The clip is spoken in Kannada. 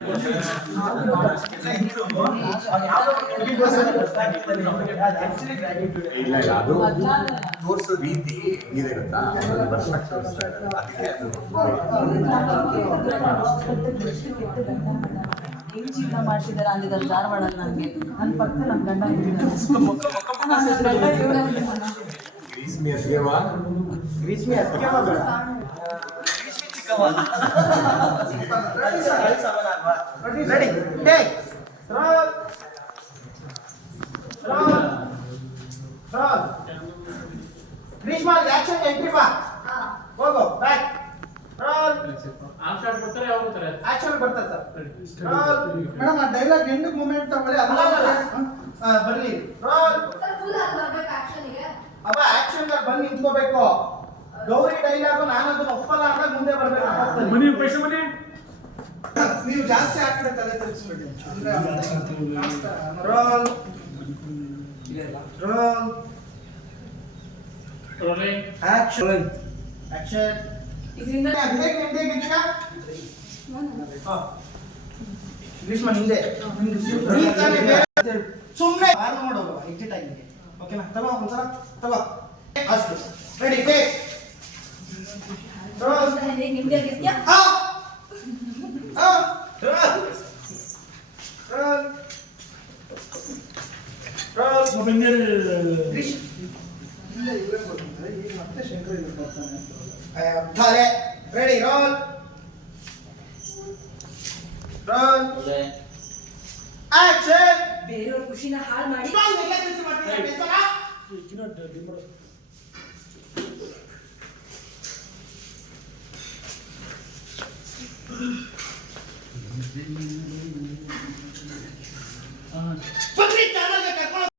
ಇಲ್ಲ ಅದು ತೋರಿಸೋ ರೀತಿ ಇದೆ ಗೊತ್ತಾ, ಪರ್ಫೆಕ್ಟ್ ತೋರಿಸ್ತಾ ಇದ್ದಾರೆ. ಅದಕ್ಕೆ ಹೆಂಗ್ ಜೀವನ ಮಾಡ್ತಿದ್ದಾರೆ ಅಂದಿದ್ದಾರೆ ಧಾರವಾಡ. ನನಗೆ ನನ್ನ ಪಕ್ಕ ನಮ್ಮ ಗಂಡ ಗ್ರೀಸ್ಮಿ ಅದ್ಗೆವ ಬೇಡ, ready take roll roll roll Greeshma action entry ಬಾ ಹೋಗೋ ಬ್ಯಾಕ್ ರೋಲ್ ಆಕ್ಷನ್ ಬರ್ತಾರೆ ಯಾವ ಬರ್ತಾರೆ ಆಕ್ಷನ್ ಬರ್ತಾರೆ ಸರ್ ರೋಲ್ ಮೇಡಮ್ ಆ ಡೈಲಾಗ್ ಎಂಡ್ ಮೂಮೆಂಟ್ ತಗೊಳ್ಳಿ ಅಲ್ಲ ಬರಲಿ ರೋಲ್ ಸರ್ ಫುಲ್ ಅಲ್ಲಿ ಬರಬೇಕು ಆಕ್ಷನ್ ಗೆ ಅವ ಆಕ್ಷನ್ ಗೆ ಬಂದು ನಿಂತ್ಕೋಬೇಕು. ಗೌರಿ ಡೈಲಾಗ್ ನಾನು ಅದನ್ನ ಒಪ್ಪಲ್ಲ ಅಂದ್ರೆ ಮುಂದೆ ಬರಬೇಕು. ಮನಿ ಪೈಸೆ ಮನಿ ನೀವು ಜಾಸ್ತಿ ಆ ಕಡೆ ತಲೆ ತಿರ್ಗಿಸ್ಬಿಡಿ. Roll roll rolling action action ಇದರಿಂದ ಗ್ರೀಷ್ಮ ಹಿಂದೆ ಸುಮ್ಮನೆ ಬಾರ್ ಮಾಡೋದು ಎಕ್ಸಿಟ್ ಆಗಿದೆ. ಓಕೆನಾ? ತಗೋ ಒಂದ್ಸಲ ತಗೋ ಅಷ್ಟು ರೆಡಿ ಟೇಕ್ ರೋಲ್ ನಿಮ್ಗೆ ಆಗಿದ್ಯಾ ರೆಡಿ ರೋಲ್ ರೋಲ್ ಆಕ್ಷನ್ ಬೇರೆಯವ್ರ ಖುಷಿನ ಹಾಳು ಮಾಡಿ